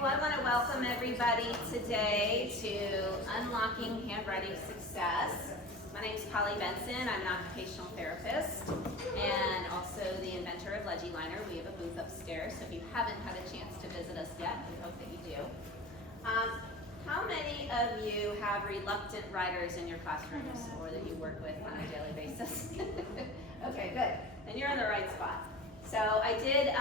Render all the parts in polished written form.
Well, I want to welcome everybody today to Unlocking Handwriting Success. My name is Polly Benson. I'm an occupational therapist and also the inventor of Legiliner. We have a booth upstairs, so if you haven't had a chance to visit us yet, we hope that you do. How many of you have reluctant writers in your classrooms or that you work with on a daily basis? Okay, good. Then you're in the right spot. So I did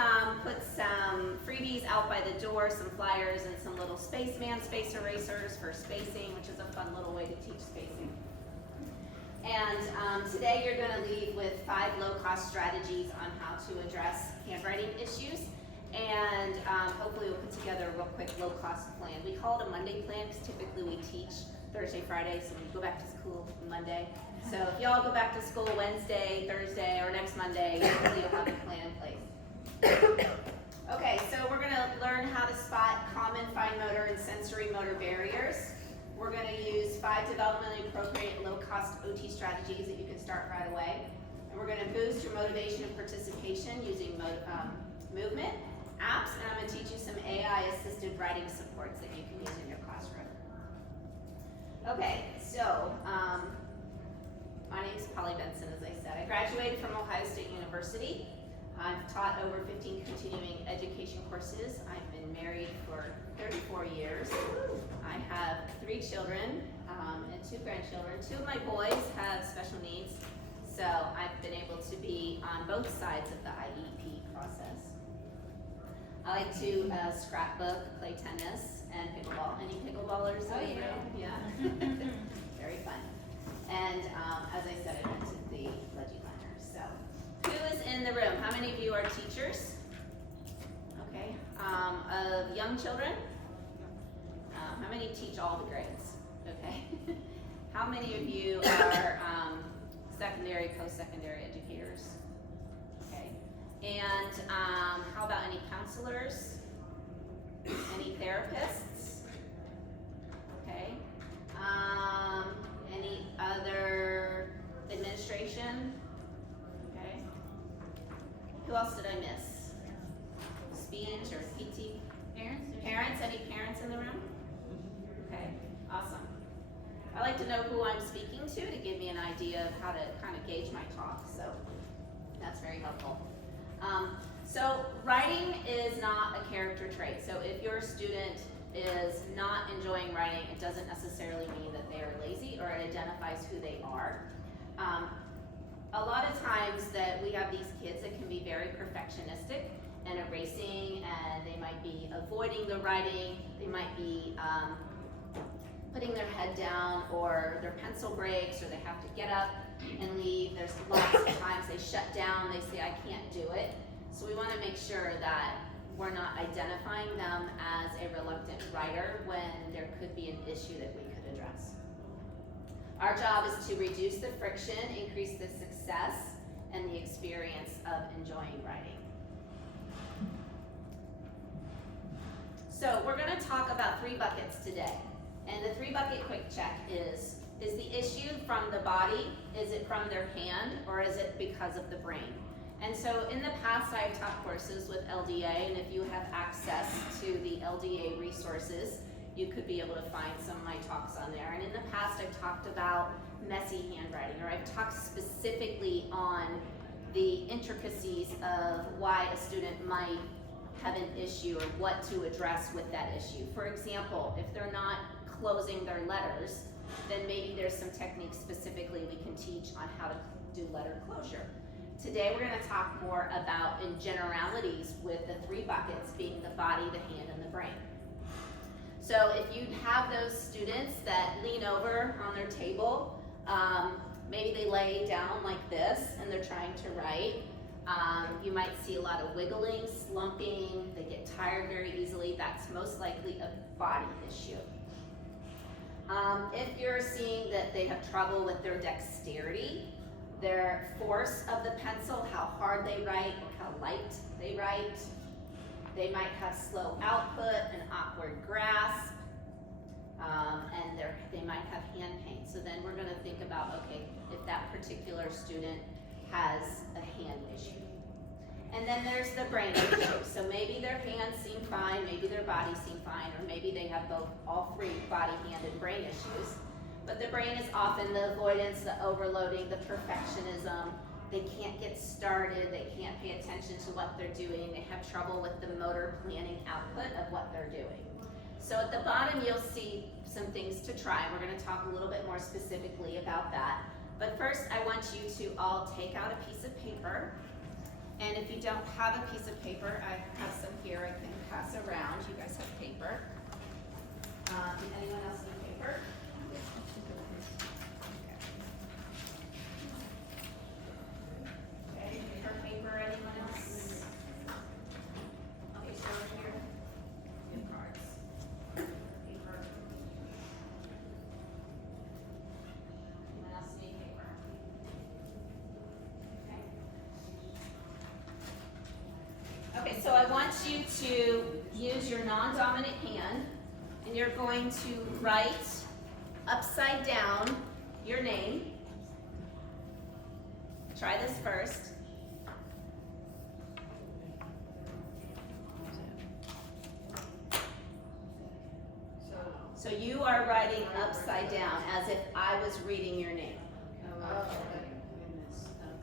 put some freebies out by the door, some flyers and some little spaceman space erasers for spacing, which is a fun little way to teach spacing. And today you're going to leave with 5 low-cost strategies on how to address handwriting issues. And hopefully we'll put together a real quick low-cost plan. We call it a Monday plan because typically we teach Thursday, Friday, so when you go back to school Monday. So if y'all go back to school Wednesday, Thursday, or next Monday, hopefully you'll have a plan in place. Okay, so we're going to learn how to spot common fine motor and sensory motor barriers. We're going to use 5 developmentally appropriate low-cost OT strategies that you can start right away. And we're going to boost your motivation and participation using movement, apps, and I'm going to teach you some AI-assisted writing supports that you can use in your classroom. Okay, so my name is Polly Benson, as I said. I graduated from Ohio State University. I've taught over 15 continuing education courses. I've been married for 34 years. I have 3 children and 2 grandchildren. 2 of my boys have special needs, so I've been able to be on both sides of the IEP process. I like to scrapbook, play tennis, and pickleball. Any pickleballers in the room? Yeah. Very fun. And as I said, I went to the Legiliner. So, who is in the room? How many of you are teachers? Okay. Of young children? How many teach all the grades? Okay. How many of you are secondary, post-secondary educators? Okay. And how about any counselors? Any therapists? Okay. Any other administration? Okay. Who else did I miss? Speech or PT? Parents? Parents? Any parents in the room? Okay, awesome. I like to know who I'm speaking to give me an idea of how to kind of gauge my talk, so that's very helpful. So writing is not a character trait. So if your student is not enjoying writing, it doesn't necessarily mean that they are lazy, or it identifies who they are. A lot of times that we have these kids that can be very perfectionistic and erasing, and they might be avoiding the writing, they might be putting their head down, or their pencil breaks, or they have to get up and leave. There's lots of times they shut down, they say, I can't do it. So we want to make sure that we're not identifying them as a reluctant writer when there could be an issue that we could address. Our job is to reduce the friction, increase the success, and the experience of enjoying writing. So we're going to talk about 3 buckets today. And the 3-bucket quick check is the issue from the body, is it from their hand, or is it because of the brain? And so in the past, I've taught courses with LDA, and if you have access to the LDA resources, you could be able to find some of my talks on there. And in the past, I've talked about messy handwriting, or I've talked specifically on the intricacies of why a student might have an issue or what to address with that issue. For example, if they're not closing their letters, then maybe there's some techniques specifically we can teach on how to do letter closure. Today we're going to talk more about in generalities with the 3 buckets being the body, the hand, and the brain. So if you have those students that lean over on their table, maybe they lay down like this and they're trying to write. You might see a lot of wiggling, slumping, they get tired very easily. That's most likely a body issue. If you're seeing that they have trouble with their dexterity, their force of the pencil, how hard they write or how light they write, they might have slow output, an awkward grasp, and they might have hand pain. So then we're going to think about, okay, if that particular student has a hand issue. And then there's the brain issue. So maybe their hands seem fine, maybe their bodies seem fine, or maybe they have both, all three, body, hand, and brain issues. But the brain is often the avoidance, the overloading, the perfectionism. They can't get started, they can't pay attention to what they're doing, they have trouble with the motor planning output of what they're doing. So at the bottom you'll see some things to try, and we're going to talk a little bit more specifically about that. But first I want you to all take out a piece of paper, and if you don't have a piece of paper, I have some here I can pass around. You guys have paper. Anyone else need paper? Okay, paper, anyone else? Okay, so here, new cards. Paper. Anyone else need paper? Okay. Okay, so I want you to use your non-dominant hand, and you're going to write upside down your name. Try this first. So you are writing upside down as if I was reading your name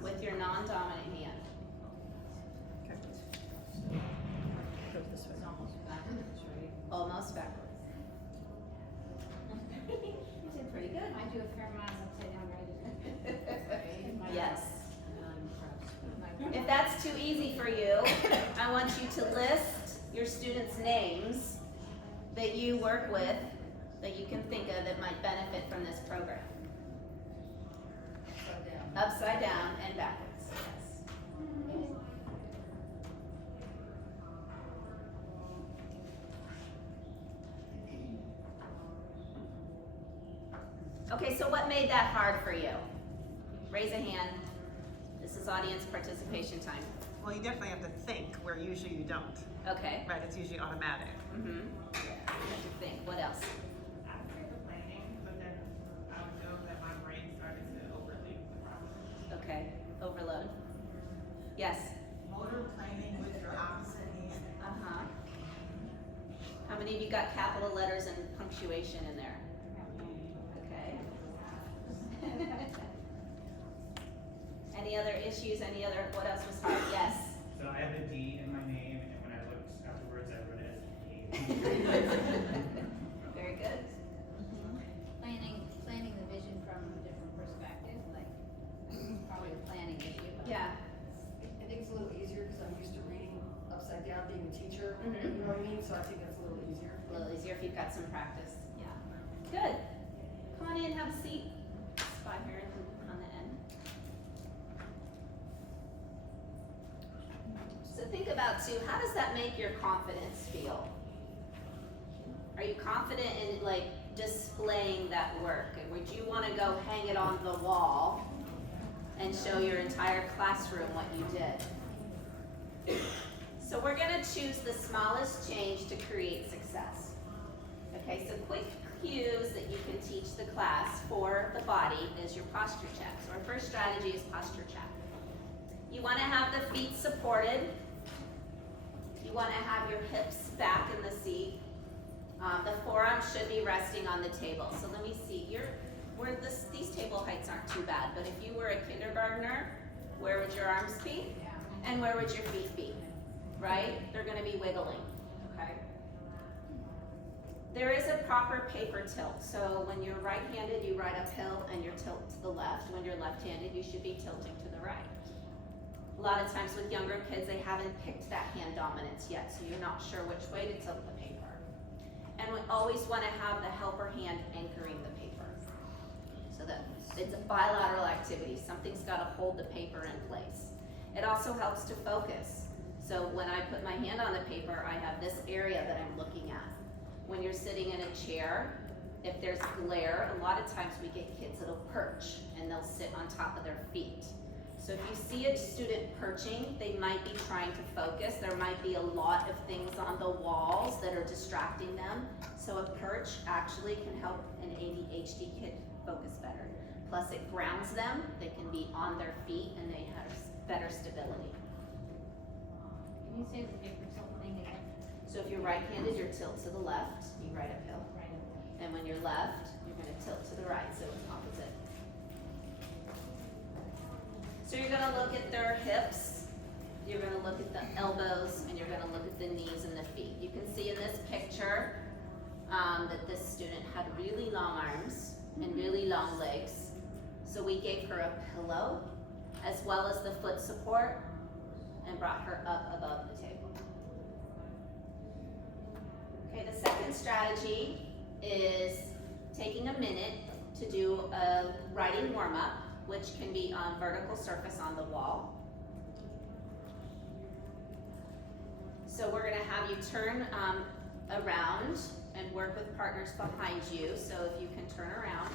with your non-dominant hand. Almost backwards. You did pretty good. I do a fair amount of upside down writing. Yes. If that's too easy for you, I want you to list your students' names that you work with, that you can think of that might benefit from this program. Upside down and backwards. Yes. Okay, so what made that hard for you? Raise a hand. This is audience participation time. Well, you definitely have to think, where usually you don't. Okay. Right, it's usually automatic. Mm-hmm. Yeah, you have to think. What else? I would say the planning, but then I would know that my brain started to overload the process. Okay. Overload. Yes. Motor planning with your opposite hand. Uh-huh. How many of you got capital letters and punctuation in there? Okay. Any other issues? Any other, what else was hard? Yes. So I have a D in my name, and when I looked afterwards, I wrote it as E. Very good. Planning the vision from a different perspective, like probably a planning issue. But Yeah. I think it's a little easier because I'm used to reading upside down, being a teacher. Mhm. You know what I mean? So I think that's a little easier. A little easier if you've got some practice. Yeah. Good. Come on in, have a seat. Spot here on the end. So think about too, how does that make your confidence feel? Are you confident in like displaying that work? And would you want to go hang it on the wall and show your entire classroom what you did? So we're going to choose the smallest change to create success. Okay, so quick cues that you can teach the class for the body is your posture check. So our first strategy is posture check. You want to have the feet supported. You want to have your hips back in the seat. The forearm should be resting on the table. So let me see. These table heights aren't too bad, but if you were a kindergartner, where would your arms be? And where would your feet be? Right? They're going to be wiggling. Okay? There is a proper paper tilt. So when you're right-handed, you write uphill and you tilt to the left. When you're left-handed, you should be tilting to the right. A lot of times with younger kids, they haven't picked that hand dominance yet, so you're not sure which way to tilt the paper. And we always want to have the helper hand anchoring the paper. So that it's a bilateral activity. Something's got to hold the paper in place. It also helps to focus. So when I put my hand on the paper, I have this area that I'm looking at. When you're sitting in a chair, if there's glare, a lot of times we get kids that'll perch and they'll sit on top of their feet. So if you see a student perching, they might be trying to focus. There might be a lot of things on the walls that are distracting them. So a perch actually can help an ADHD kid focus better. Plus it grounds them. They can be on their feet and they have better stability. Can you say the paper tilt thing again? So if you're right-handed, you're tilt to the left, you write uphill. Right up And when you're left, you're gonna tilt to the right, so it's opposite. So you're gonna look at their hips, you're gonna look at the elbows, and you're gonna look at the knees and the feet. You can see in this picture that this student had really long arms and really long legs. So we gave her a pillow as well as the foot support and brought her up above the table. Okay, the second strategy is taking a minute to do a writing warm-up, which can be on vertical surface on the wall. So we're gonna have you turn around and work with partners behind you. So if you can turn around,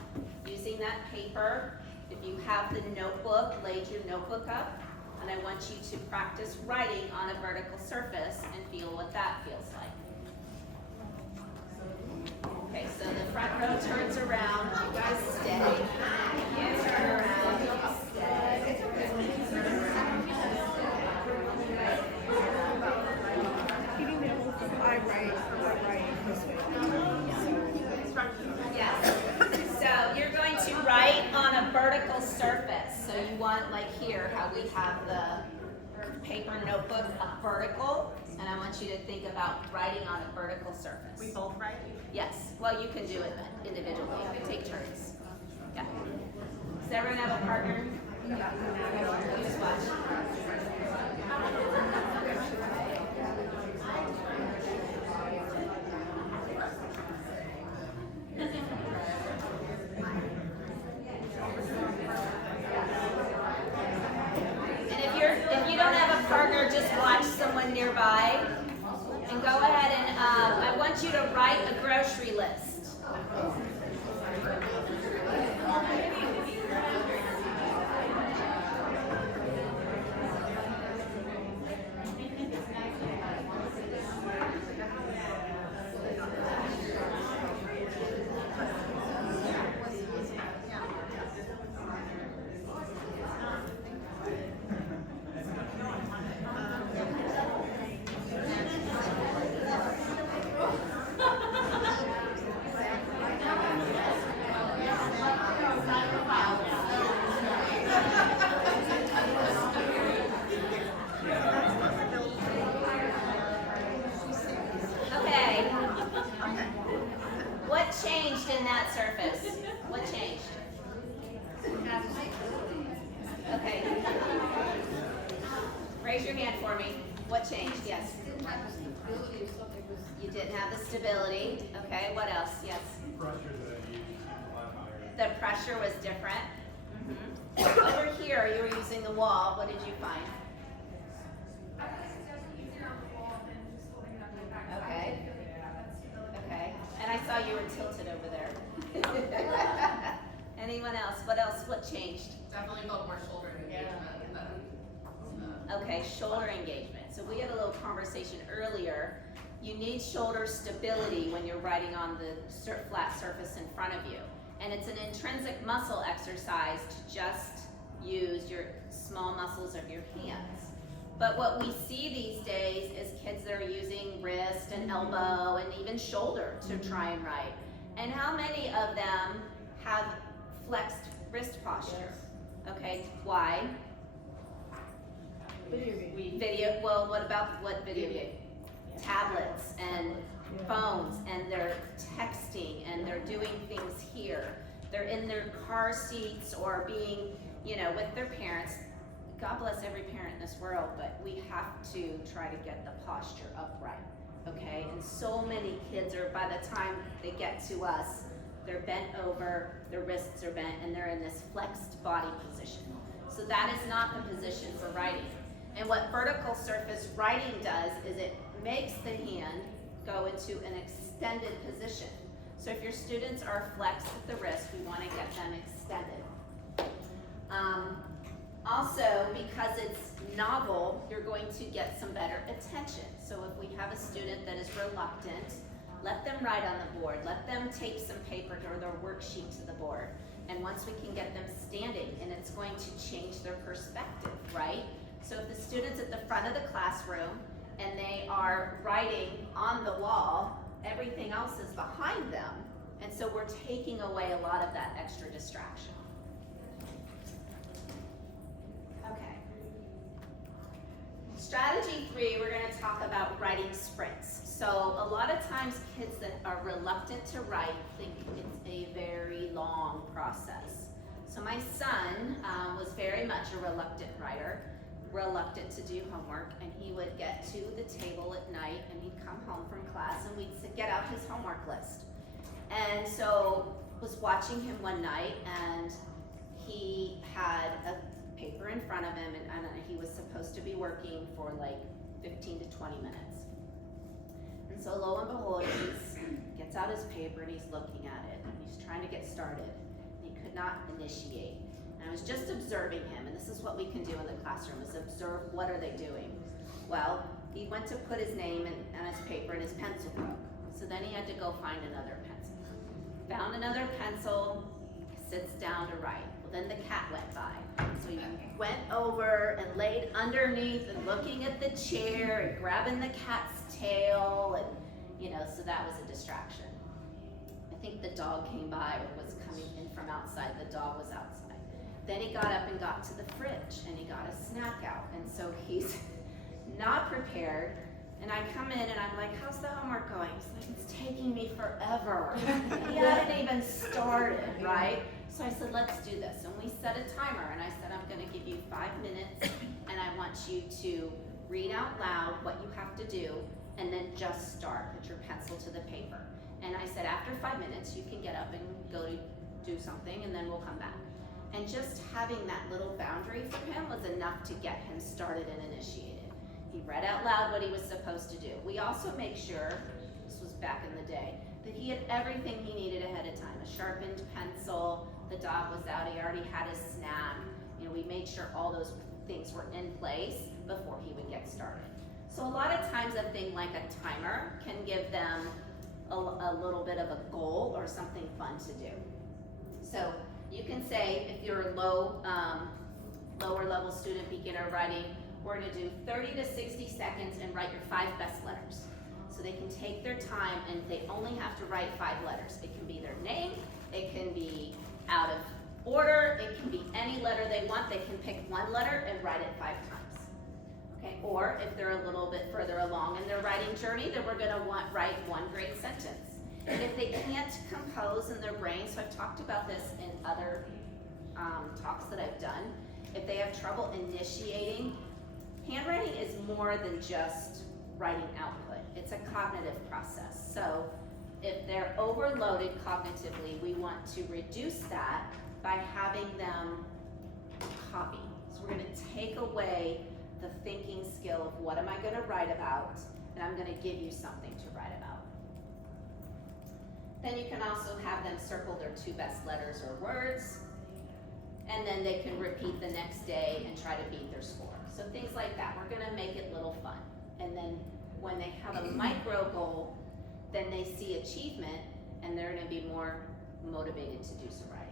using that paper, if you have the notebook, lay your notebook up, and I want you to practice writing on a vertical surface and feel what that feels like. Okay, so the front row turns around, you guys stay. You turn around, you stay. I write this way. Yes. So you're going to write on a vertical surface. So you want, like here, how we have the paper notebook up vertical, and I want you to think about writing on a vertical surface. We both write? Yes. Well, you can do it individually. Take turns. Yeah. Does everyone have a partner? You just watch. If you don't have a partner, just watch someone nearby. And go ahead and I want you to write a grocery list. Okay. What changed in that surface? What changed? Okay. Raise your hand for me. What changed? Yes. You didn't have the stability. Okay, what else? Yes. Pressure that I used a lot higher. The pressure was different. Over here, you were using the wall. What did you find? Okay. Okay. And I saw you were tilted over there. Anyone else? What else? What changed? Definitely felt more shoulder engagement than Okay, shoulder engagement. So we had a little conversation earlier. You need shoulder stability when you're writing on the flat surface in front of you. And it's an intrinsic muscle exercise to just use your small muscles of your hands. But what we see these days is kids that are using wrist and elbow and even shoulder to try and write. And how many of them have flexed wrist posture? Okay, why? Well, what about what video game? Tablets and phones, and they're texting and they're doing things here. They're in their car seats or being, with their parents. God bless every parent in this world, but we have to try to get the posture upright, okay? And so many kids are, by the time they get to us, they're bent over, their wrists are bent, and they're in this flexed body position. So that is not the position for writing. And what vertical surface writing does is it makes the hand go into an extended position. So if your students are flexed at the wrist, we want to get them extended. Also, because it's novel, you're going to get some better attention. So if we have a student that is reluctant, let them write on the board. Let them take some paper or their worksheet to the board. And once we can get them standing, and it's going to change their perspective, right? So if the student's at the front of the classroom and they are writing on the wall, everything else is behind them, and so we're taking away a lot of that extra distraction. Okay. Strategy 3, we're going to talk about writing sprints. So a lot of times kids that are reluctant to write think it's a very long process. So my son was very much a reluctant writer, reluctant to do homework, and he would get to the table at night and he'd come home from class and we'd get out his homework list. And so was watching him one night and he had a paper in front of him and he was supposed to be working for like 15 to 20 minutes. And so lo and behold, he gets out his paper and he's looking at it and he's trying to get started. And he could not initiate. And I was just observing him, and this is what we can do in the classroom, is observe what are they doing. Well, he went to put his name on his paper and his pencil broke. So then he had to go find another pencil. Found another pencil, sits down to write. Well, then the cat went by. So he went over and laid underneath and looking at the chair and grabbing the cat's tail, and so that was a distraction. I think the dog came by or was coming in from outside. The dog was outside. Then he got up and got to the fridge and he got a snack out, and so he's not prepared. And I come in and I'm like, how's the homework going? He's like, it's taking me forever. He hadn't even started, right? So I said, let's do this. And we set a timer, and I said, I'm gonna give you 5 minutes, and I want you to read out loud what you have to do, and then just start. Put your pencil to the paper. And I said, after 5 minutes, you can get up and go to do something, and then we'll come back. And just having that little boundary for him was enough to get him started and initiated. He read out loud what he was supposed to do. We also make sure, this was back in the day, that he had everything he needed ahead of time. A sharpened pencil, the dog was out, he already had his snack. We made sure all those things were in place before he would get started. So a lot of times a thing like a timer can give them a little bit of a goal or something fun to do. So you can say, if you're a lower level student, beginner writing, we're gonna do 30 to 60 seconds and write your 5 best letters. So they can take their time and they only have to write 5 letters. It can be their name, it can be out of order, it can be any letter they want. They can pick 1 letter and write it 5 times. Okay, or if they're a little bit further along in their writing journey, then we're gonna write 1 great sentence. And if they can't compose in their brain, so I've talked about this in other talks that I've done, if they have trouble initiating, handwriting is more than just writing output. It's a cognitive process. So if they're overloaded cognitively, we want to reduce that by having them copy. So we're gonna take away the thinking skill of what am I gonna write about, and I'm gonna give you something to write about. Then you can also have them circle their 2 best letters or words, and then they can repeat the next day and try to beat their score. So things like that, we're gonna make it a little fun. And then when they have a micro goal, then they see achievement and they're gonna be more motivated to do some writing.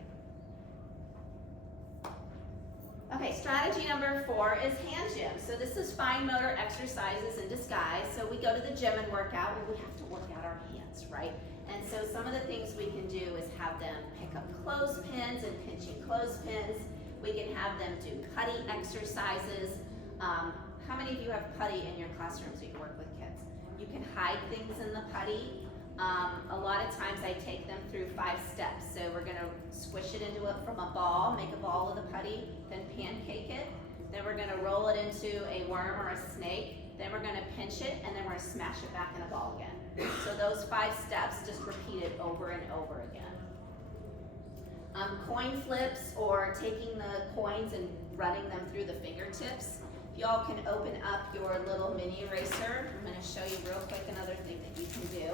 Okay, strategy number 4 is hand gym. So this is fine motor exercises in disguise. So we go to the gym and work out, well, we have to work out our hands, right? And so some of the things we can do is have them pick up clothespins and pinching clothespins. We can have them do putty exercises. How many of you have putty in your classrooms that you work with kids? You can hide things in the putty. A lot of times I take them through 5 steps. So we're gonna squish it from a ball, make a ball of the putty, then pancake it. Then we're gonna roll it into a worm or a snake. Then we're gonna pinch it, and then we're gonna smash it back in a ball again. So those 5 steps, just repeated over and over again. Coin flips, or taking the coins and running them through the fingertips. If y'all can open up your little mini eraser, I'm gonna show you real quick another thing that you can do.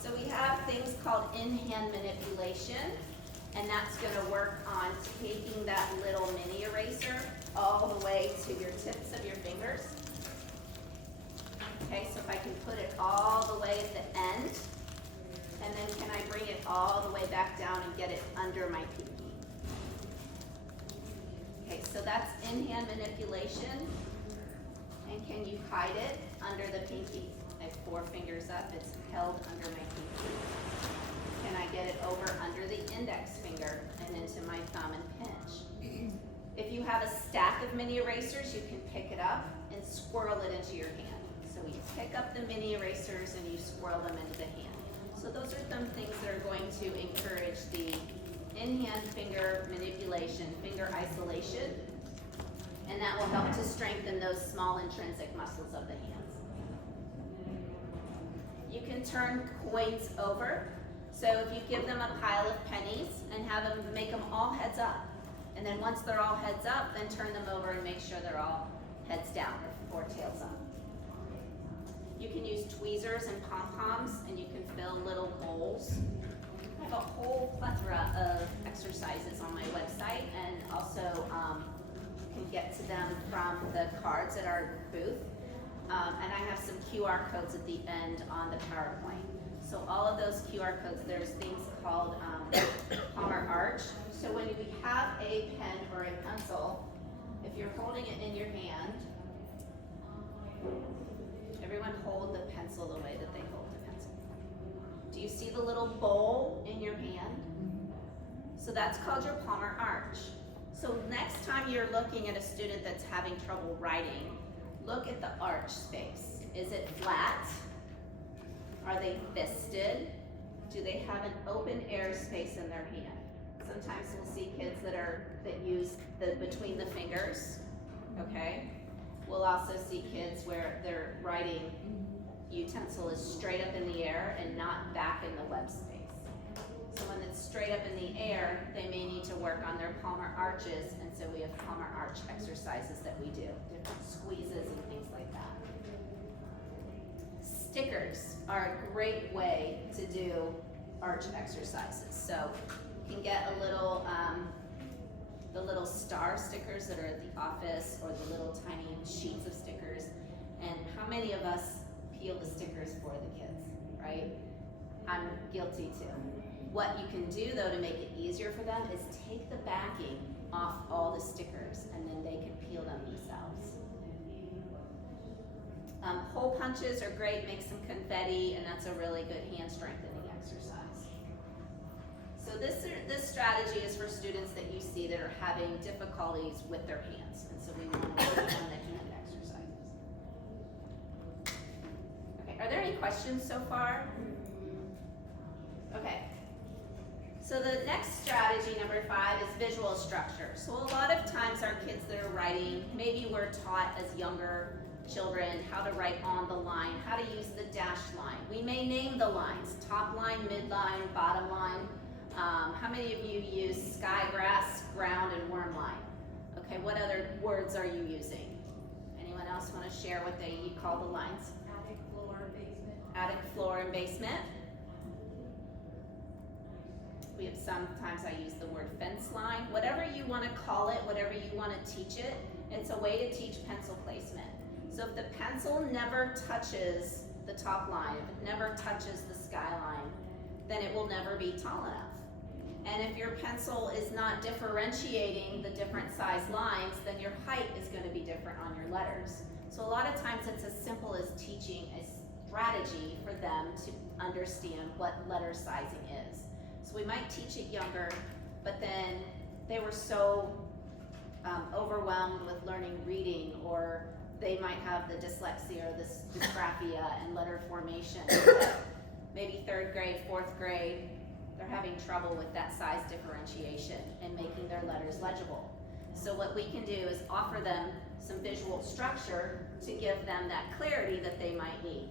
So we have things called in-hand manipulation, and that's gonna work on taking that little mini eraser all the way to your tips of your fingers. Okay, so if I can put it all the way at the end, and then can I bring it all the way back down and get it under my pinky? Okay, so that's in-hand manipulation. And can you hide it under the pinky? I have 4 fingers up, it's held under my pinky. Can I get it over under the index finger and into my thumb and pinch? If you have a stack of mini erasers, you can pick it up and swirl it into your hand. So you pick up the mini erasers and you swirl them into the hand. So those are some things that are going to encourage the in-hand finger manipulation, finger isolation, and that will help to strengthen those small intrinsic muscles of the hands. You can turn coins over. So if you give them a pile of pennies and have them make them all heads up, and then once they're all heads up, then turn them over and make sure they're all heads down or tails up. You can use tweezers and pom-poms, and you can fill little bowls. I have a whole plethora of exercises on my website, and also you can get to them from the cards at our booth. And I have some QR codes at the end on the PowerPoint. So all of those QR codes, there's things called Palmer Arch. So when we have a pen or a pencil, if you're holding it in your hand, everyone hold the pencil the way that they hold the pencil. Do you see the little bowl in your hand? So that's called your Palmer Arch. So next time you're looking at a student that's having trouble writing, look at the arch space. Is it flat? Are they fisted? Do they have an open air space in their hand? Sometimes we'll see kids that use the between the fingers, okay? We'll also see kids where their writing utensil is straight up in the air and not back in the web space. So when it's straight up in the air, they may need to work on their palmar arches, and so we have palmar arch exercises that we do, different squeezes and things like that. Stickers are a great way to do arch exercises. So you can get a little, the little star stickers that are at the office, or the little tiny sheets of stickers. And how many of us peel the stickers for the kids, right? I'm guilty too. What you can do though to make it easier for them is take the backing off all the stickers, and then they can peel them themselves. Hole punches are great, make some confetti, and that's a really good hand strengthening exercise. So this strategy is for students that you see that are having difficulties with their hands, and so we want to work on the hand exercises. Okay, are there any questions so far? Okay. So the next strategy, number 5, is visual structure. So a lot of times our kids that are writing, maybe we're taught as younger children how to write on the line, how to use the dashed line. We may name the lines, top line, midline, bottom line. How many of you use sky, grass, ground, and worm line? Okay, what other words are you using? Anyone else want to share what you call the lines? Attic, floor, basement. Attic, floor, and basement. We have sometimes I use the word fence line. Whatever you want to call it, whatever you want to teach it, it's a way to teach pencil placement. So if the pencil never touches the top line, if it never touches the sky line, then it will never be tall enough. And if your pencil is not differentiating the different size lines, then your height is going to be different on your letters. So a lot of times it's as simple as teaching a strategy for them to understand what letter sizing is. So we might teach it younger, but then they were so overwhelmed with learning reading, or they might have the dyslexia or this dysgraphia and letter formation. Maybe 3rd grade, 4th grade, they're having trouble with that size differentiation and making their letters legible. So what we can do is offer them some visual structure to give them that clarity that they might need.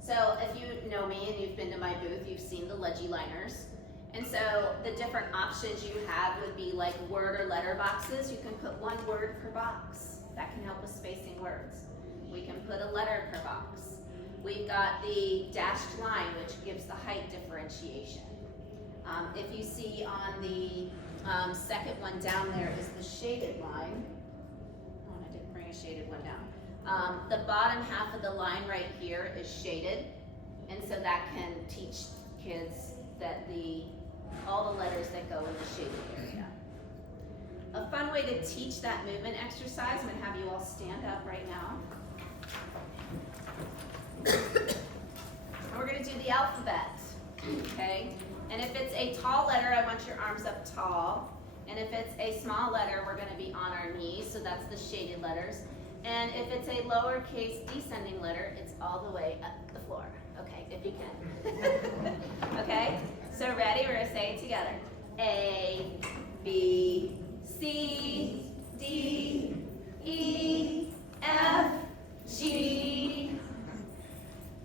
So if you know me and you've been to my booth, you've seen the Legiliners. And so the different options you have would be like word or letter boxes. You can put 1 word per box. That can help with spacing words. We can put a letter per box. We've got the dashed line, which gives the height differentiation. If you see on the second one down there is the shaded line. Oh, I didn't bring a shaded one down. The bottom half of the line right here is shaded, and so that can teach kids that all the letters that go in the shaded area. A fun way to teach that movement exercise, I'm gonna have you all stand up right now. We're gonna do the alphabet, okay? And if it's a tall letter, I want your arms up tall. And if it's a small letter, we're gonna be on our knees, so that's the shaded letters. And if it's a lowercase descending letter, it's all the way up the floor. Okay, if you can. Okay, so ready? We're gonna say it together. A, B, C, D, E, F, G,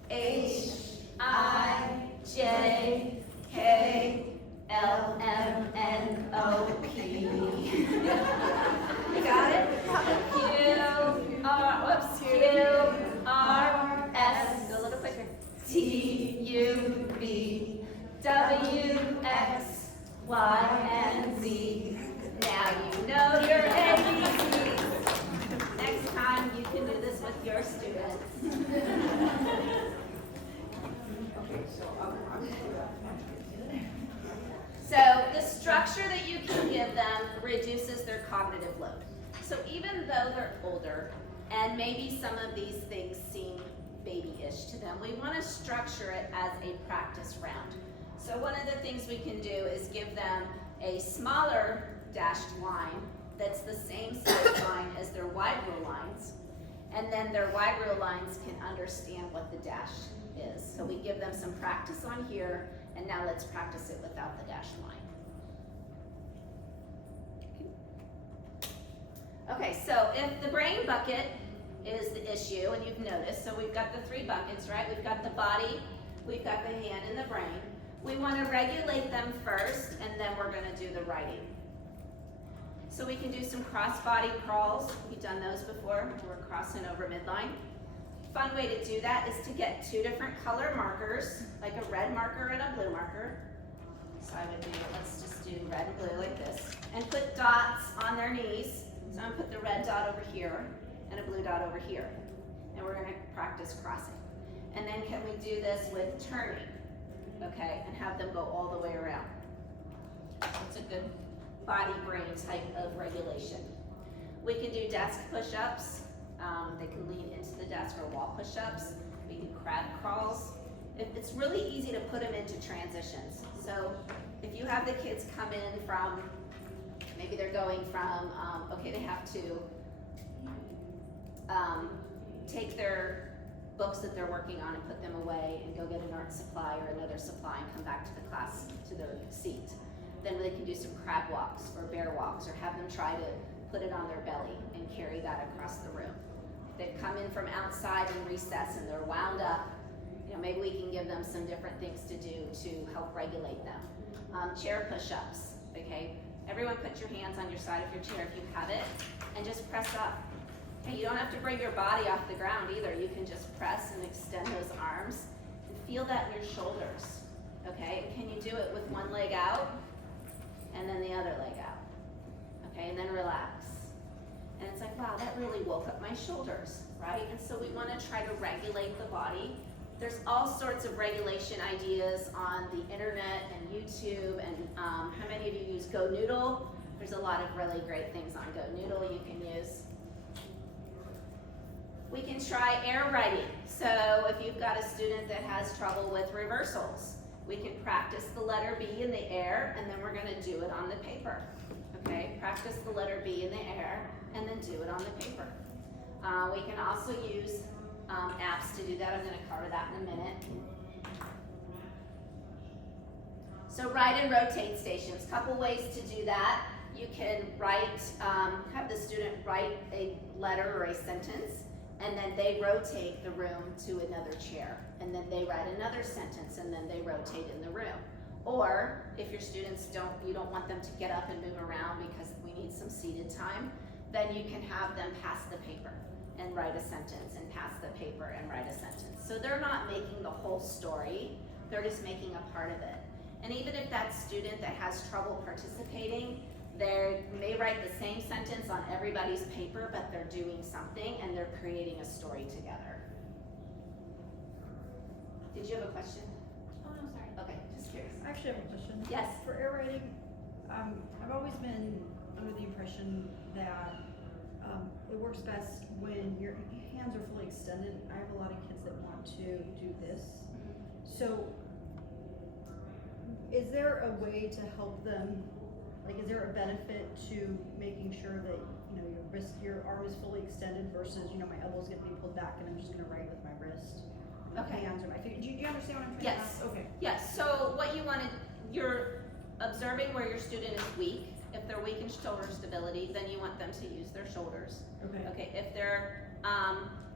H, I, J, K, L, M, N, O, P. You got it? Q, R, S, go a little quicker. T, U, V, W, X, Y, and Z. Now you know your ABCs. Next time you can do this with your students. So the structure that you can give them reduces their cognitive load. So even though they're older, and maybe some of these things seem babyish to them, we want to structure it as a practice round. So one of the things we can do is give them a smaller dashed line that's the same size line as their wide rule lines, and then their wide rule lines can understand what the dash is. So we give them some practice on here, and now let's practice it without the dashed line. Okay, so if the brain bucket is the issue, and you've noticed, so we've got the three buckets, right? We've got the body, we've got the hand, and the brain. We want to regulate them first, and then we're going to do the writing. So we can do some cross-body crawls. We've done those before. We're crossing over midline. Fun way to do that is to get two different color markers, like a red marker and a blue marker. So I would do, let's just do red and blue like this, and put dots on their knees. So I'm gonna put the red dot over here and a blue dot over here. And we're gonna practice crossing. And then can we do this with turning, okay, and have them go all the way around. It's a good body-brain type of regulation. We can do desk push-ups. They can lean into the desk or wall push-ups. We can crab crawls. It's really easy to put them into transitions. So if you have the kids come in from, maybe they're going from, okay, they have to take their books that they're working on and put them away and go get an art supply or another supply and come back to the class, to their seat. Then they can do some crab walks or bear walks, or have them try to put it on their belly and carry that across the room. They've come in from outside in recess and they're wound up. You know, maybe we can give them some different things to do to help regulate them. Chair push-ups, okay? Everyone put your hands on your side of your chair if you have it, and just press up. Okay, you don't have to bring your body off the ground either. You can just press and extend those arms and feel that in your shoulders, okay? And can you do it with one leg out and then the other leg out, okay? And then relax. And it's like, wow, that really woke up my shoulders, right? And so we want to try to regulate the body. There's all sorts of regulation ideas on the internet and YouTube, and how many of you use Go Noodle? There's a lot of really great things on Go Noodle you can use. We can try air writing. So if you've got a student that has trouble with reversals, we can practice the letter B in the air, and then we're going to do it on the paper. Okay, practice the letter B in the air, and then do it on the paper. We can also use apps to do that. I'm going to cover that in a minute. So write and rotate stations. Couple ways to do that. You can write, have the student write a letter or a sentence, and then they rotate the room to another chair, and then they write another sentence, and then they rotate in the room. Or if your students you don't want them to get up and move around because we need some seated time, then you can have them pass the paper and write a sentence, and pass the paper and write a sentence. So they're not making the whole story, they're just making a part of it. And even if that student that has trouble participating, they may write the same sentence on everybody's paper, but they're doing something and they're creating a story together. Did you have a question? Oh, no, sorry. Okay, just curious. I actually have a question. Yes. For air writing, I've always been under the impression that it works best when your hands are fully extended. I have a lot of kids that want to do this. So is there a way to help them, like is there a benefit to making sure that, you know, your arm is fully extended versus, you know, my elbow's gonna be pulled back and I'm just gonna write with my wrist, my Okay. hands or my feet. Do you understand what I'm trying to Yes. ask? Okay. Yes, so what you wanted, you're observing where your student is weak. If they're weak in shoulder stability, then you want them to use their shoulders. Okay. Okay, if they're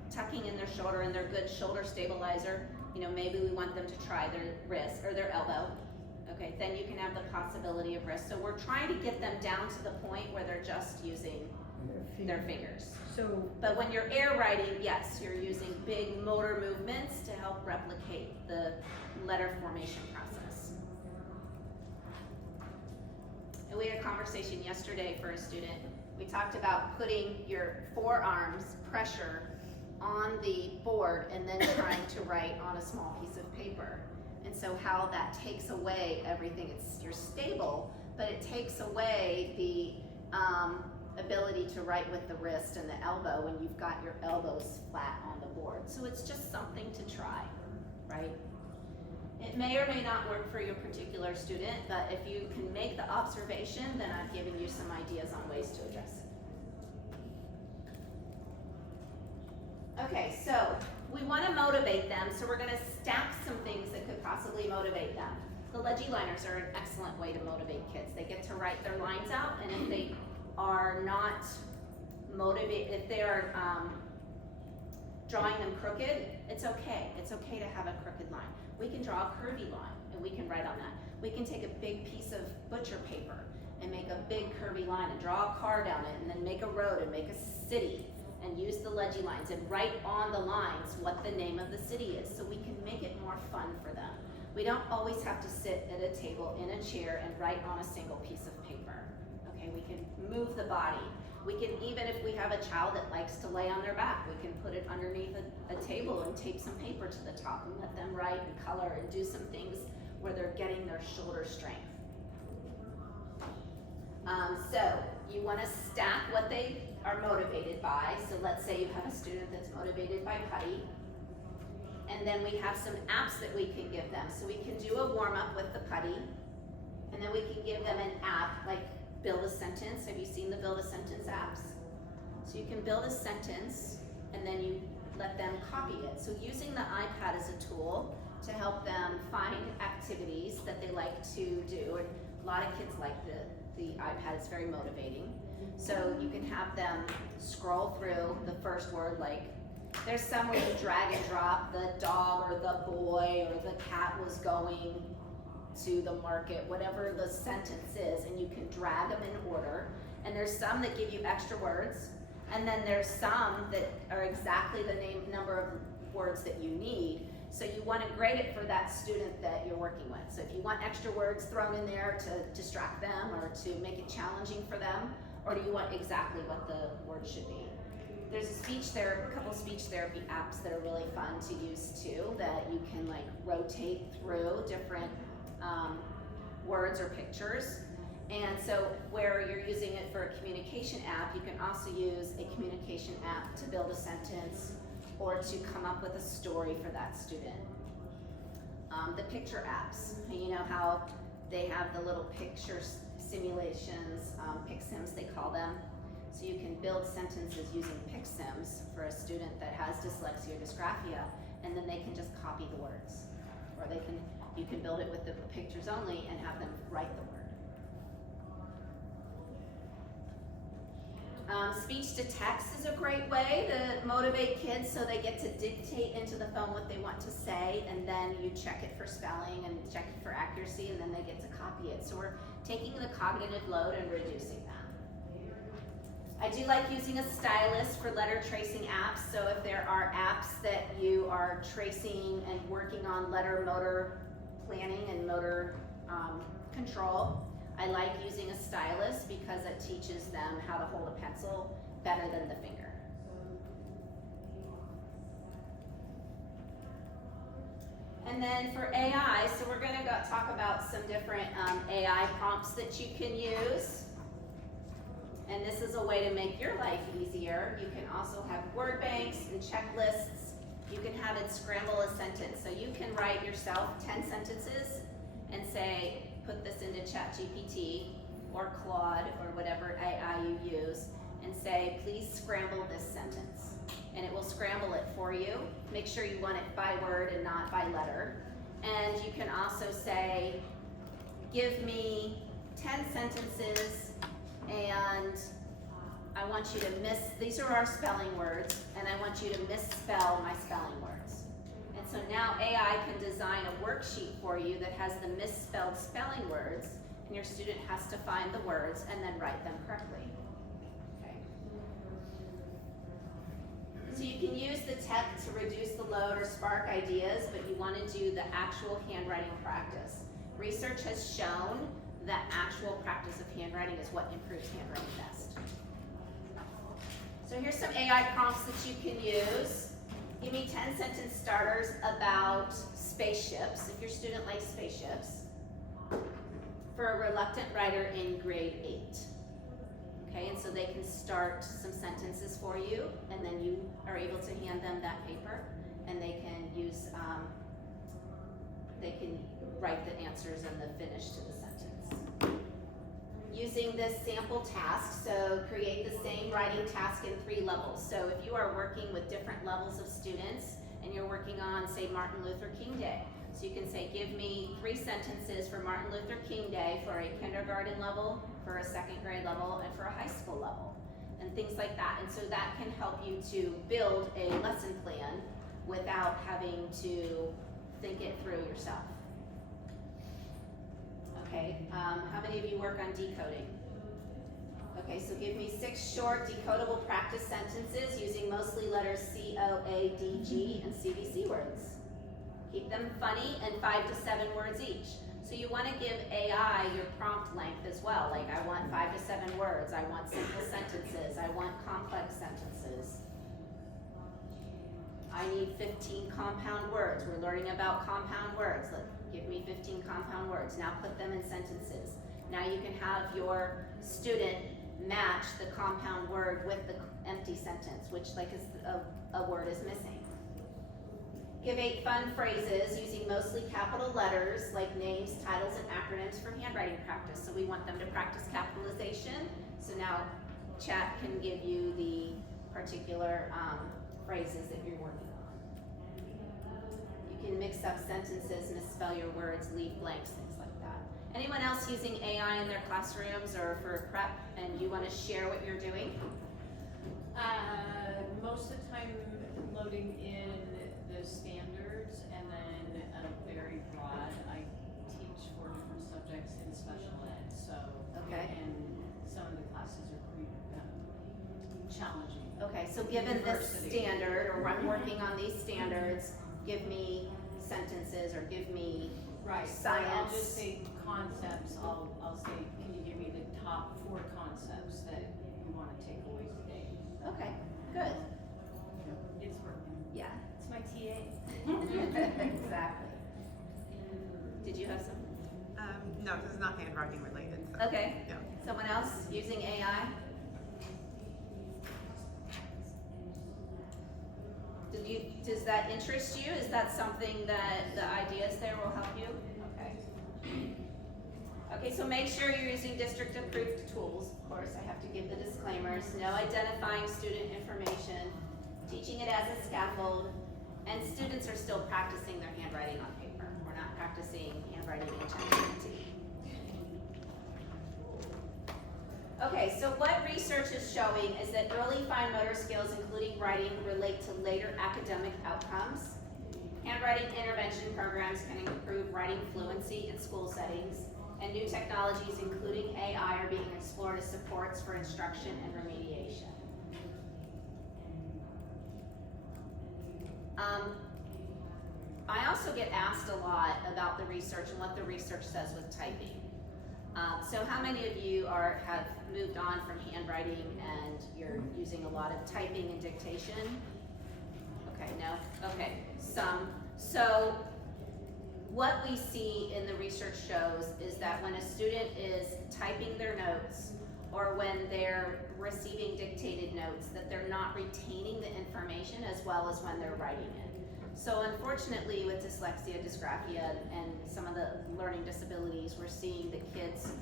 tucking in their shoulder and they're good shoulder stabilizer, you know, maybe we want them to try their wrist or their elbow. Okay, then you can have the possibility of wrist. So we're trying to get them down to the point where they're just using their fingers. So, But when you're air writing, yes, you're using big motor movements to help replicate the letter formation process. And we had a conversation yesterday for a student. We talked about putting your forearms pressure on the board and then trying to write on a small piece of paper. And so how that takes away everything. You're stable, but it takes away the ability to write with the wrist and the elbow when you've got your elbows flat on the board. So it's just something to try, right? It may or may not work for your particular student, but if you can make the observation, then I've given you some ideas on ways to address it. Okay, so we want to motivate them, so we're going to stack some things that could possibly motivate them. The Legiliners are an excellent way to motivate kids. They get to write their lines out, and if they are not motivated, if they are drawing them crooked, it's okay. It's okay to have a crooked line. We can draw a curvy line, and we can write on that. We can take a big piece of butcher paper and make a big curvy line and draw a car down it, and then make a road and make a city and use the Legilines and write on the lines what the name of the city is, so we can make it more fun for them. We don't always have to sit at a table in a chair and write on a single piece of paper. Okay, we can move the body. We can, even if we have a child that likes to lay on their back, we can put it underneath a table and tape some paper to the top and let them write and color and do some things where they're getting their shoulder strength. So you want to stack what they are motivated by. So let's say you have a student that's motivated by putty. And then we have some apps that we can give them. So we can do a warm-up with the putty. And then we can give them an app like build a sentence. Have you seen the build a sentence apps? So you can build a sentence and then you let them copy it. So using the iPad as a tool to help them find activities that they like to do. And a lot of kids like the iPad, it's very motivating. So you can have them scroll through the first word, like there's some where you drag and drop the dog or the boy or the cat was going to the market, whatever the sentence is, and you can drag them in order. And there's some that give you extra words, and then there's some that are exactly the number of words that you need. So you want to grade it for that student that you're working with. So if you want extra words thrown in there to distract them or to make it challenging for them, or do you want exactly what the word should be? There's a couple speech therapy apps that are really fun to use too, that you can like rotate through different words or pictures. And so where you're using it for a communication app, you can also use a communication app to build a sentence or to come up with a story for that student. The picture apps, you know how they have the little picture simulations, PicSims they call them. So you can build sentences using PicSims for a student that has dyslexia or dysgraphia, and then they can just copy the words. Or you can build it with the pictures only and have them write the word. Speech to text is a great way to motivate kids, so they get to dictate into the phone what they want to say, and then you check it for spelling and check it for accuracy, and then they get to copy it. So we're taking the cognitive load and reducing that. I do like using a stylus for letter tracing apps. So if there are apps that you are tracing and working on letter motor planning and motor control, I like using a stylus because it teaches them how to hold a pencil better than the finger. And then for AI, so we're going to talk about some different AI prompts that you can use. And this is a way to make your life easier. You can also have word banks and checklists. You can have it scramble a sentence. So you can write yourself 10 sentences and say, put this into ChatGPT or Claude or whatever AI you use and say, please scramble this sentence. And it will scramble it for you. Make sure you want it by word and not by letter. And you can also say, give me 10 sentences and I want you to these are our spelling words, and I want you to misspell my spelling words. And so now AI can design a worksheet for you that has the misspelled spelling words, and your student has to find the words and then write them correctly. Okay. So you can use the tech to reduce the load or spark ideas, but you want to do the actual handwriting practice. Research has shown that actual practice of handwriting is what improves handwriting best. So here's some AI prompts that you can use. Give me 10 sentence starters about spaceships, if your student likes spaceships, for a reluctant writer in grade 8. Okay, and so they can start some sentences for you, and then you are able to hand them that paper, and they can use, they can write the answers and the finish to the sentence. Using this sample task, so create the same writing task in 3 levels. So if you are working with different levels of students and you're working on, say, Martin Luther King Day, so you can say, give me 3 sentences for Martin Luther King Day for a kindergarten level, for a 2nd grade level, and for a high school level, and things like that. And so that can help you to build a lesson plan without having to think it through yourself. Okay, how many of you work on decoding? Okay, so give me 6 short decodable practice sentences using mostly letters C, O, A, D, G, and CVC words. Keep them funny and 5 to 7 words each. So you want to give AI your prompt length as well. Like, I want 5 to 7 words. I want simple sentences. I want complex sentences. I need 15 compound words. We're learning about compound words. Give me 15 compound words. Now put them in sentences. Now you can have your student match the compound word with the empty sentence, which a word is missing. Give 8 fun phrases using mostly capital letters like names, titles, and acronyms for handwriting practice. So we want them to practice capitalization. So now chat can give you the particular phrases that you're working on. You can mix up sentences, misspell your words, leave blanks, things like that. Anyone else using AI in their classrooms or for prep, and you want to share what you're doing? Most of the time loading in the standards, and then very broad. I teach 4 different subjects in special ed, so Okay. and some of the classes are pretty challenging. Okay, so given this Diversity. standard, or I'm working on these standards, give me sentences or give me Right. science. I'll just say concepts. I'll say, can you give me the top 4 concepts that you want to take away today? Okay, good. It's working. Yeah, It's my TA. exactly. Did you have some? No, this is not handwriting related. So. Okay. Yeah. Someone else using AI? Does that interest you? Is that something that the ideas there will help you? Okay. Okay, so make sure you're using district approved tools. Of course, I have to give the disclaimers. No identifying student information, teaching it as a scaffold, and students are still practicing their handwriting on paper. We're not practicing handwriting in ChatGPT. Okay, so what research is showing is that early fine motor skills, including writing, relate to later academic outcomes. Handwriting intervention programs can improve writing fluency in school settings, and new technologies, including AI, are being explored as supports for instruction and remediation. I also get asked a lot about the research and what the research says with typing. So how many of you have moved on from handwriting and you're using a lot of typing and dictation? Okay, no? Okay, some. So what we see in the research shows is that when a student is typing their notes or when they're receiving dictated notes, that they're not retaining the information as well as when they're writing it. So unfortunately with dyslexia, dysgraphia, and some of the learning disabilities, we're seeing the kids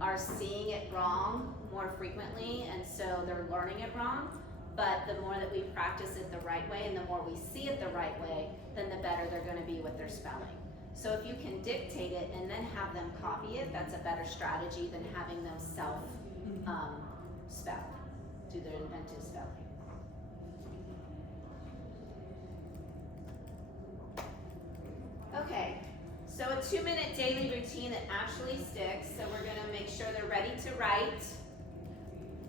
are seeing it wrong more frequently, and so they're learning it wrong. But the more that we practice it the right way and the more we see it the right way, then the better they're gonna be with their spelling. So if you can dictate it and then have them copy it, that's a better strategy than having them spell, do their inventive spelling. Okay, so a 2-minute daily routine that actually sticks. So we're gonna make sure they're ready to write.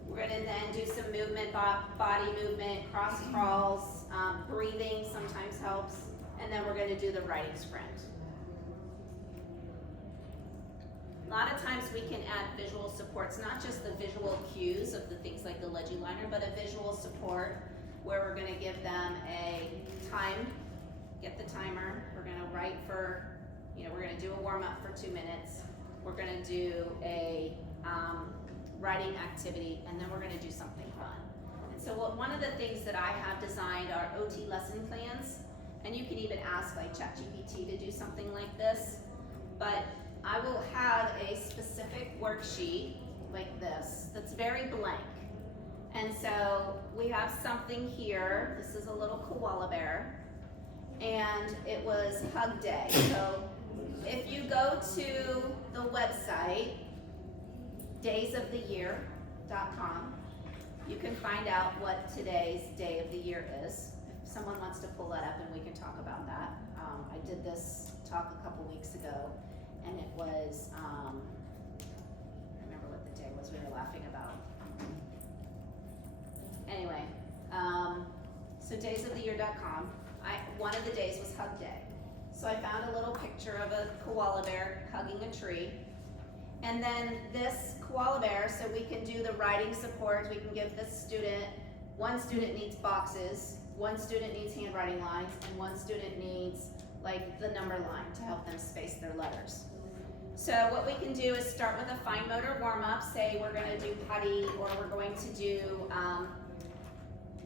We're gonna then do some movement, body movement, cross crawls, breathing sometimes helps, and then we're gonna do the writing sprint. A lot of times we can add visual supports, not just the visual cues of the things like the Legiliner, but a visual support where we're gonna give them a time, get the timer, we're gonna write for, we're gonna do a warm-up for 2 minutes, we're gonna do a writing activity, and then we're gonna do something fun. And so one of the things that I have designed are OT lesson plans, and you can even ask like ChatGPT to do something like this, but I will have a specific worksheet like this that's very blank. And so we have something here, this is a little koala bear, and it was Hug Day. So if you go to the website, daysoftheyear.com, you can find out what today's day of the year is. If someone wants to pull that up and we can talk about that. I did this talk a couple weeks ago, and it was, I remember what the day was we were laughing about. Anyway, so daysoftheyear.com, one of the days was Hug Day. So I found a little picture of a koala bear hugging a tree. And then this koala bear, so we can do the writing support, we can give this student, one student needs boxes, one student needs handwriting lines, and one student needs like the number line to help them space their letters. So what we can do is start with a fine motor warm-up, say we're gonna do putty, or we're going to do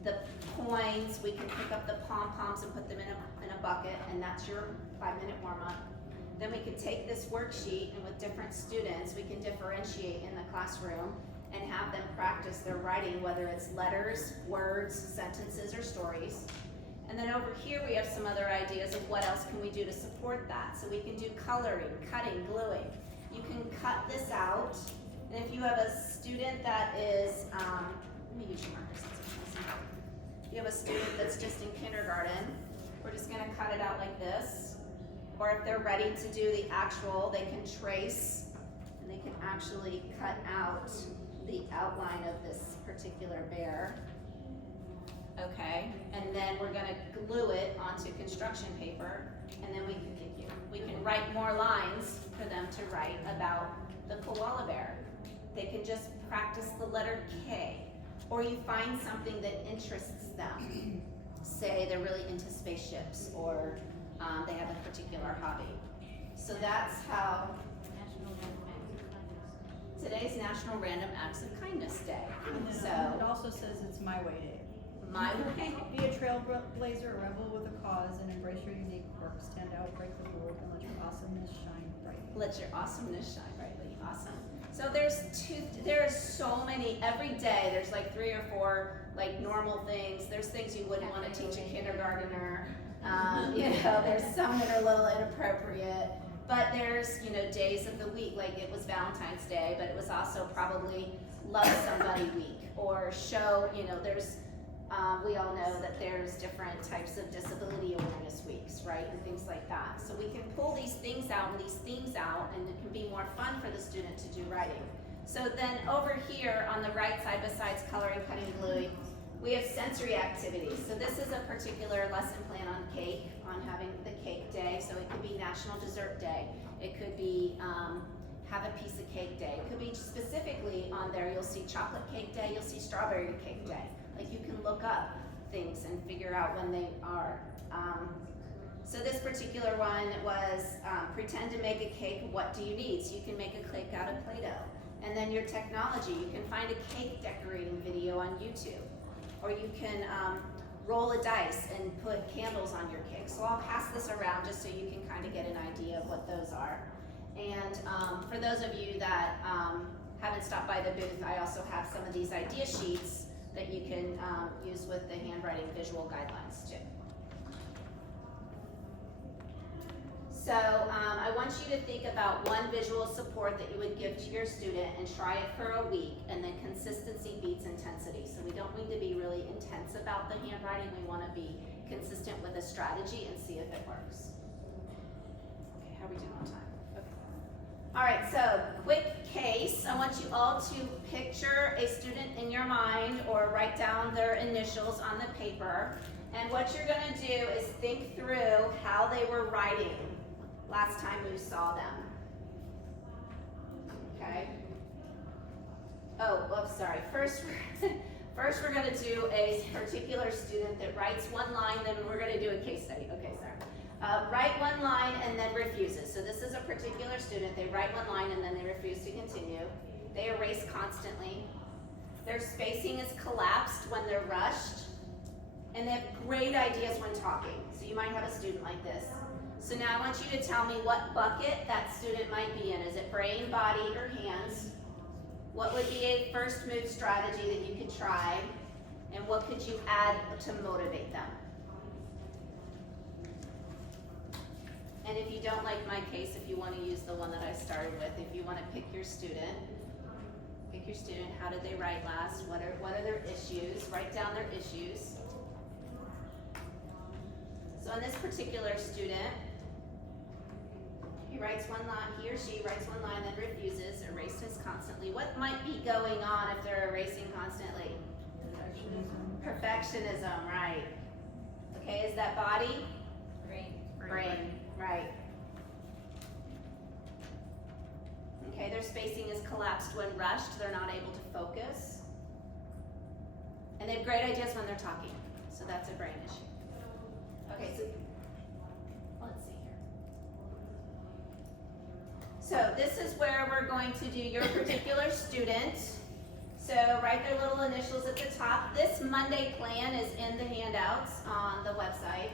the coins, we can pick up the pom-poms and put them in a bucket, and that's your 5-minute warm-up. Then we can take this worksheet, and with different students, we can differentiate in the classroom and have them practice their writing, whether it's letters, words, sentences, or stories. And then over here, we have some other ideas of what else can we do to support that. So we can do coloring, cutting, gluing. You can cut this out, and if you have a student that is, let me use your marker since it's messy. If you have a student that's just in kindergarten, we're just gonna cut it out like this. Or if they're ready to do the actual, they can trace, and they can actually cut out the outline of this particular bear. Okay, and then we're gonna glue it onto construction paper, and then we can write more lines for them to write about the koala bear. They can just practice the letter K, or you find something that interests them. Say they're really into spaceships, or they have a particular hobby. So that's how today's National Random Acts of Kindness Day. It So also says it's My Way Day. my way. Be a trailblazer, a rebel with a cause, and embrace your unique work. Stand out, break the mold, and let your awesomeness shine brightly. Let your awesomeness shine brightly. Awesome. So there's so many, every day there's like 3 or 4 like normal things. There's things you wouldn't want to teach a kindergartner. There's some that are a little inappropriate. But there's, days of the week, like it was Valentine's Day, but it was also probably Love Somebody Week, or show, there's, we all know that there's different types of disability awareness weeks, right, and things like that. So we can pull these things out and these themes out, and it can be more fun for the student to do writing. So then over here on the right side, besides coloring, cutting, gluing, we have sensory activities. So this is a particular lesson plan on cake, on having the cake day. So it could be National Dessert Day. It could be have a piece of cake day. It could be specifically on there, you'll see chocolate cake day, you'll see strawberry cake day. Like you can look up things and figure out when they are. So this particular one was pretend to make a cake, what do you need? So you can make a cake out of Play-Doh. And then your technology, you can find a cake decorating video on YouTube, or you can roll a dice and put candles on your cake. So I'll pass this around just so you can kind of get an idea of what those are. And for those of you that haven't stopped by the booth, I also have some of these idea sheets that you can use with the handwriting visual guidelines too. So I want you to think about one visual support that you would give to your student and try it for a week, and then consistency beats intensity. So we don't need to be really intense about the handwriting. We want to be consistent with a strategy and see if it works. Okay, how are we doing on time? Okay. All right, so quick case. I want you all to picture a student in your mind or write down their initials on the paper. And what you're going to do is think through how they were writing last time we saw them. Okay? Oh, whoops, sorry. First we're going to do a particular student that writes one line, then we're going to do a case study. Okay, sorry. Write one line and then refuses. So this is a particular student. They write one line and then they refuse to continue. They erase constantly. Their spacing is collapsed when they're rushed. And they have great ideas when talking. So you might have a student like this. So now I want you to tell me what bucket that student might be in. Is it brain, body, or hands? What would be a first move strategy that you could try? And what could you add to motivate them? And if you don't like my case, if you want to use the one that I started with, if you want to pick your student, how did they write last? What are their issues? Write down their issues. So in this particular student, he or she writes one line, then refuses, erases constantly. What might be going on if they're erasing constantly? Perfectionism, right. Okay, is that body? Brain, right. Okay, their spacing is collapsed when rushed. They're not able to focus. And they have great ideas when they're talking. So that's a brain issue. Okay, so let's see here. So this is where we're going to do your particular student. So write their little initials at the top. This Monday plan is in the handouts on the website.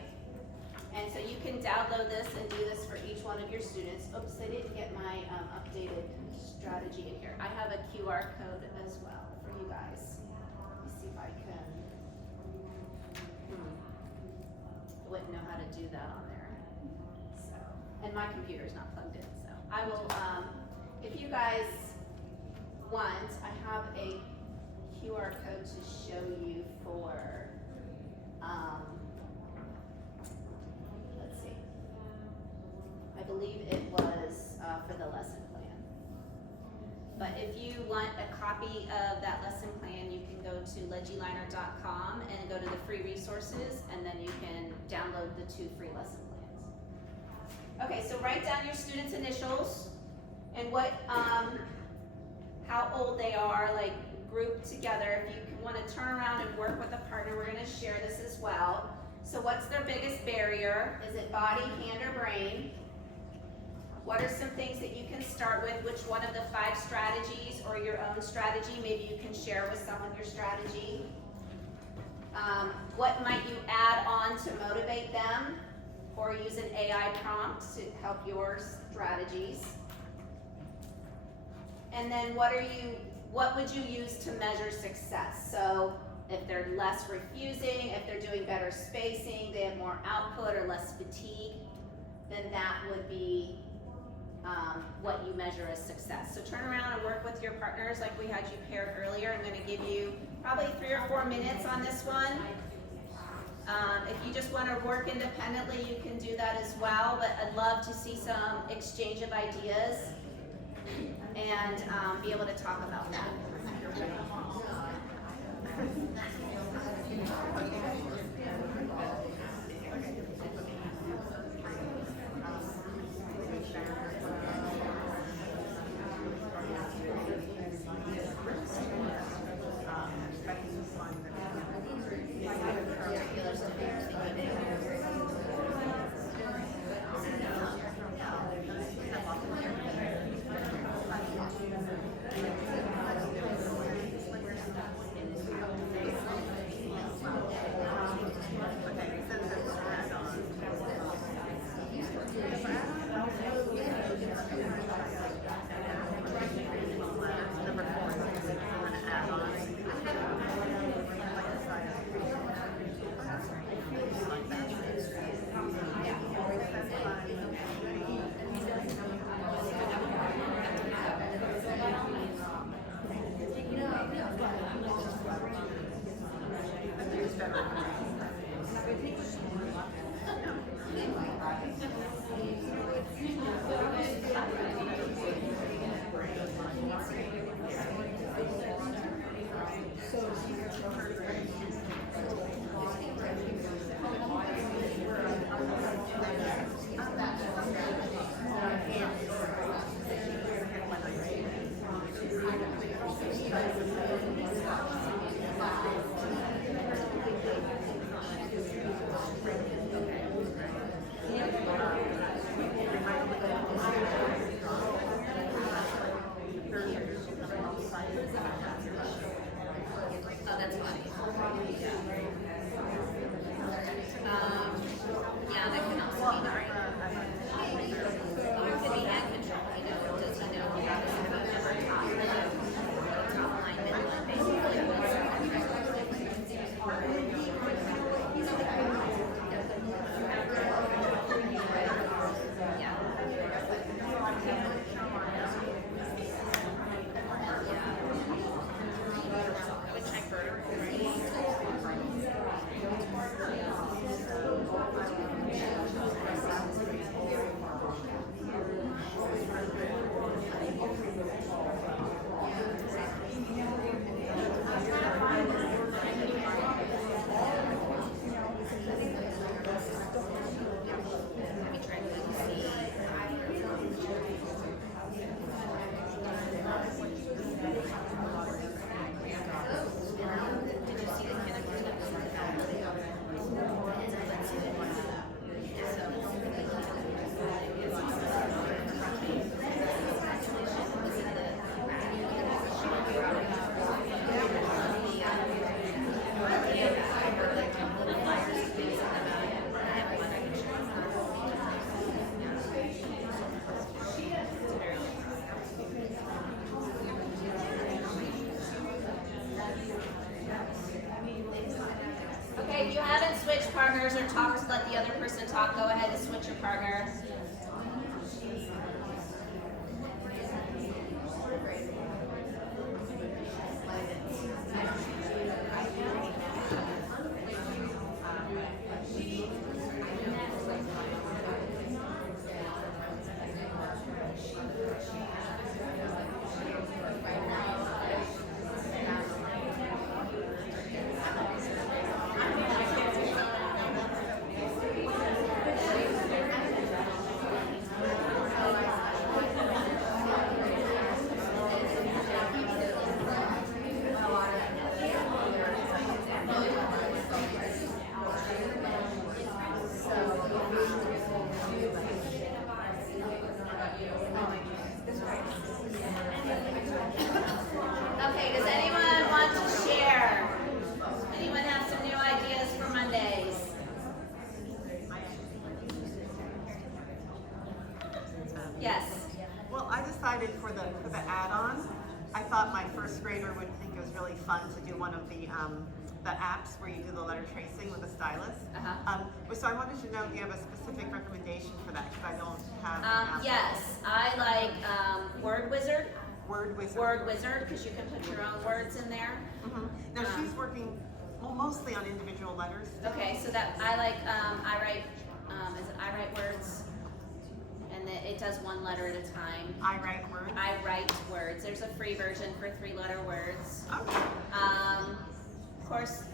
And so you can download this and do this for each one of your students. Oops, I didn't get my updated strategy in here. I have a QR code as well for you guys. Let me see if I can. I wouldn't know how to do that on there. So, and my computer's not plugged in. So I will, if you guys want, I have a QR code to show you for, let's see. I believe it was for the lesson plan. But if you want a copy of that lesson plan, you can go to legiliner.com and go to the free resources, and then you can download the 2 free lesson plans. Okay, so write down your students' initials and what, how old they are, like grouped together. If you want to turn around and work with a partner, we're going to share this as well. So what's their biggest barrier? Is it body, hand, or brain? What are some things that you can start with? Which one of the 5 strategies or your own strategy? Maybe you can share with someone your strategy. What might you add on to motivate them? Or use an AI prompt to help your strategies? And then what would you use to measure success? So if they're less refusing, if they're doing better spacing, they have more output or less fatigue, then that would be what you measure as success. So turn around and work with your partners like we had you paired earlier. I'm going to give you probably 3 or 4 minutes on this one. If you just want to work independently, you can do that as well, but I'd love to see some exchange of ideas and be able to talk about that. Yeah, that can also be right. Or it could be hand control, you know, does he know how to set up or top line, midline, basically. Okay, if you haven't switched partners or talked to let the other person talk, go ahead and switch your partner. Okay, does anyone want to share? Anyone have some new ideas for Mondays? Yes. Well, I decided for the add-on, I thought my first grader would think it was really fun to do one of the apps where you do the letter tracing with a stylus. So I wanted to know, do you have a specific recommendation for that? Because I don't have an app. Yes, I like Word Wizard. Word Wizard. Word Wizard, because you can put your own words in there. Now she's working mostly on individual letters. Okay, so that I like I write is it I write words, and it does one letter at a time. I write words. I write words. There's a free version for 3-letter words. Okay. Of course,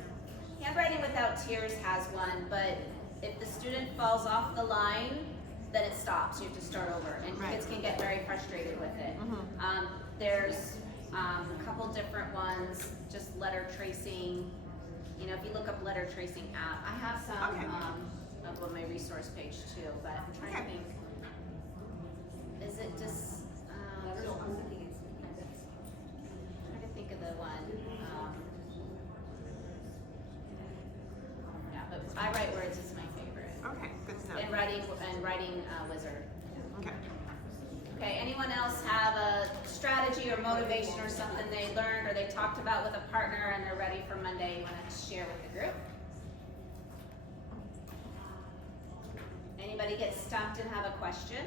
Handwriting Without Tears has one, but if the student falls off the line, then it stops. You have to start over, and kids can get very frustrated with it. There's a couple different ones, just letter tracing. You know, if you look up letter tracing app, I have some up on my resource page too, but I'm trying to think. Is it just, I'm trying to think of the one. Yeah, but I Write Words is my favorite. Okay, good to know. And writing Wizard. Okay. Okay, anyone else have a strategy or motivation or something they learned or they talked about with a partner and they're ready for Monday you want to share with the group? Anybody get stumped and have a question?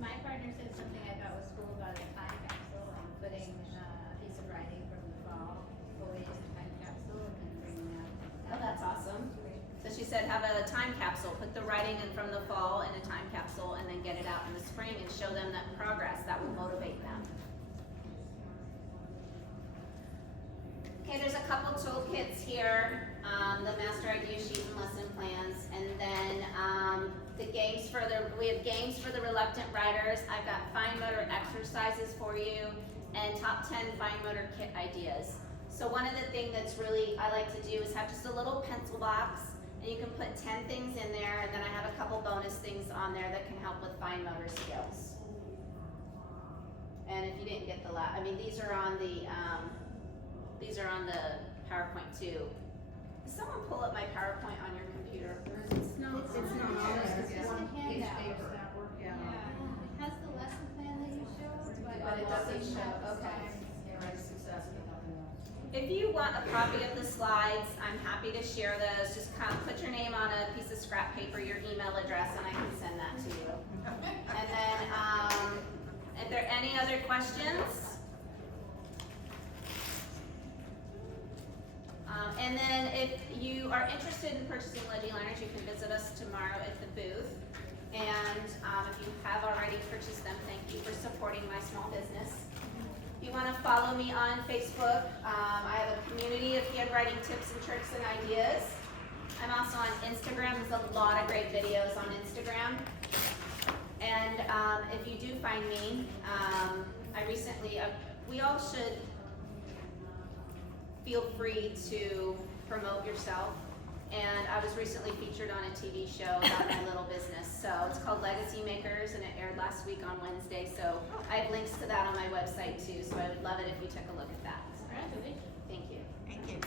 My partner said something I thought was cool about a time capsule and putting a piece of writing from the fall away in the time capsule and then bringing that. Oh, that's awesome. So she said have a time capsule, put the writing in from the fall in a time capsule and then get it out in the spring and show them that progress. That will motivate them. Okay, there's a couple toolkits here, the master idea sheet and lesson plans, and then we have games for the reluctant writers. I've got fine motor exercises for you and top 10 fine motor kit ideas. So one of the things that's really I like to do is have just a little pencil box, and you can put 10 things in there, and then I have a couple bonus things on there that can help with fine motor skills. And if you didn't get the I mean, these are on the PowerPoint too. Does someone pull up my PowerPoint on your computer? It's not. It's not on there. It's It's just one a page handout. paper. Yeah. It has the lesson plan that you showed, But it doesn't show, okay. Handwriting Success, but nothing else. If you want a copy of the slides, I'm happy to share those. Just kind of put your name on a piece of scrap paper, your email address, and I can send that to you. And then, if there are any other questions? And then if you are interested in purchasing LegiLearners, you can visit us tomorrow at the booth. And if you have already purchased them, thank you for supporting my small business. If you want to follow me on Facebook, I have a community of handwriting tips and tricks and ideas. I'm also on Instagram. There's a lot of great videos on Instagram. And if you do find me, I recently, we all should feel free to promote yourself. And I was recently featured on a TV show about my little business. So it's called Legacy Makers, and it aired last week on Wednesday. So I have links to that on my website too. So I would love it if you took a look at that. Congratulations. Thank you. Thank you.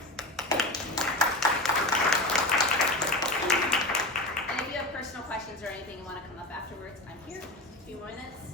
And if you have personal questions or anything you want to come up afterwards, I'm here. 2 minutes.